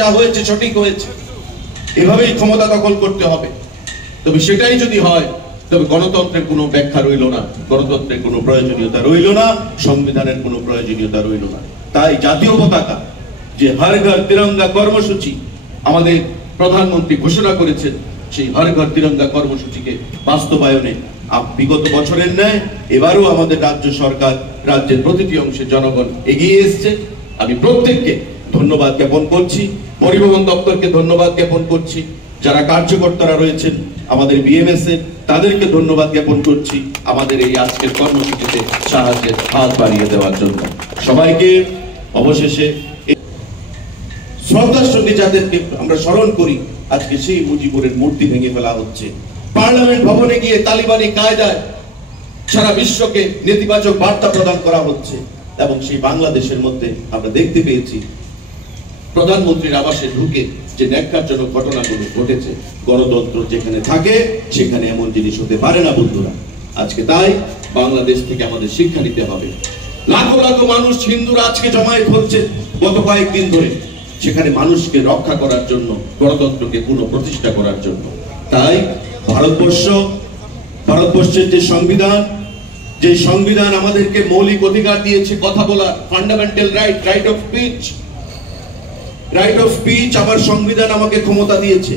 যা হয়েছে সঠিক হয়েছে, এভাবেই ক্ষমতা দখল করতে হবে। তবে সেটাই যদি হয় তবে গণতন্ত্রের কোনো ব্যাখ্যা রইল না, গণতন্ত্রের কোনো প্রয়োজনীয়তা রইল না, সংবিধানের কোনো প্রয়োজনীয়তা রইল না। তাই জাতীয় পতাকা, যে হর ঘর তিরঙ্গা কর্মসূচি আমাদের প্রধানমন্ত্রী ঘোষণা করেছেন, সেই হর ঘর তিরঙ্গা কর্মসূচিকে বাস্তবায়নে বিগত বছরের ন্যায় এবারও আমাদের রাজ্য সরকার, রাজ্যের প্রতিটি অংশের জনগণ এগিয়ে এসছে। আমি প্রত্যেককে ধন্যবাদ জ্ঞাপন করছি, পরিবহন দপ্তরকে ধন্যবাদ জ্ঞাপন করছি, যারা কার্যকর্তারা রয়েছেন আমাদের বিএমএস এর, তাদেরকে ধন্যবাদ জ্ঞাপন করছি আমাদের এই আজকের কর্মসূচিতে সাহায্যের হাত বাড়িয়ে দেওয়ার জন্য। সবাইকে অবশেষে শ্রদ্ধার সঙ্গে যাদেরকে আমরা স্মরণ করি, আজকে সেই মুজিবুরের মূর্তি ভেঙে ফেলা হচ্ছে। পার্লামেন্ট ভবনে গিয়ে তালিবানি কায়দায় সারা বিশ্বকে নেতিবাচক বার্তা প্রদান করা হচ্ছে, এবং সেই বাংলাদেশের মধ্যে আমরা দেখতে পেয়েছি প্রধানমন্ত্রীর আবাসে ঢুকে যে ন্যাক্কারজনক ঘটনাগুলো ঘটেছে। গণতন্ত্র যেখানে থাকে সেখানে এমন জিনিস হতে পারে না বন্ধুরা। আজকে তাই বাংলাদেশ থেকে আমাদের শিক্ষা নিতে হবে। লাখো লাখো মানুষ, হিন্দুরা আজকে জমায়েত হচ্ছে গত কয়েকদিন ধরে, সেখানে মানুষকে রক্ষা করার জন্য, গণতন্ত্রকে পুনঃপ্রতিষ্ঠা করার জন্য। তাই ভারতবর্ষের যে সংবিধান আমাদেরকে মৌলিক অধিকার দিয়েছে কথা বলার, fundamental right, right of speech, আমার সংবিধান আমাকে ক্ষমতা দিয়েছে।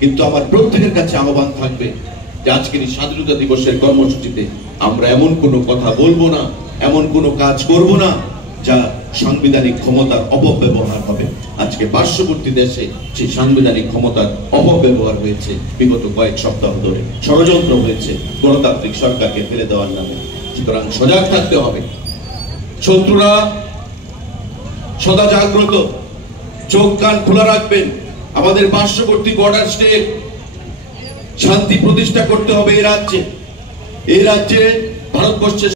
কিন্তু আমার প্রত্যেকের কাছে আহ্বান থাকবে যে আজকের এই স্বাধীনতা দিবসের কর্মসূচিতে আমরা এমন কোনো কথা বলবো না, এমন কোনো কাজ করব না যা সাংবিধানিক ক্ষমতার অপব্যবহার হবে। আজকে পার্শ্ববর্তী দেশে যে সাংবিধানিক ক্ষমতার অপব্যবহার হয়েছে বিগত কয়েক সপ্তাহ ধরে, ষড়যন্ত্র হয়েছে গণতান্ত্রিক সরকারকে ফেলে দেওয়ার নামে। সুতরাং সজাগ থাকতে হবে। শত্রুরা সদা জাগ্রত, চোখ কান খোলা রাখবেন। আমাদের পার্শ্ববর্তী বর্ডার স্টেট শান্তি প্রতিষ্ঠা করতে হবে এই রাজ্যে ভারতবর্ষের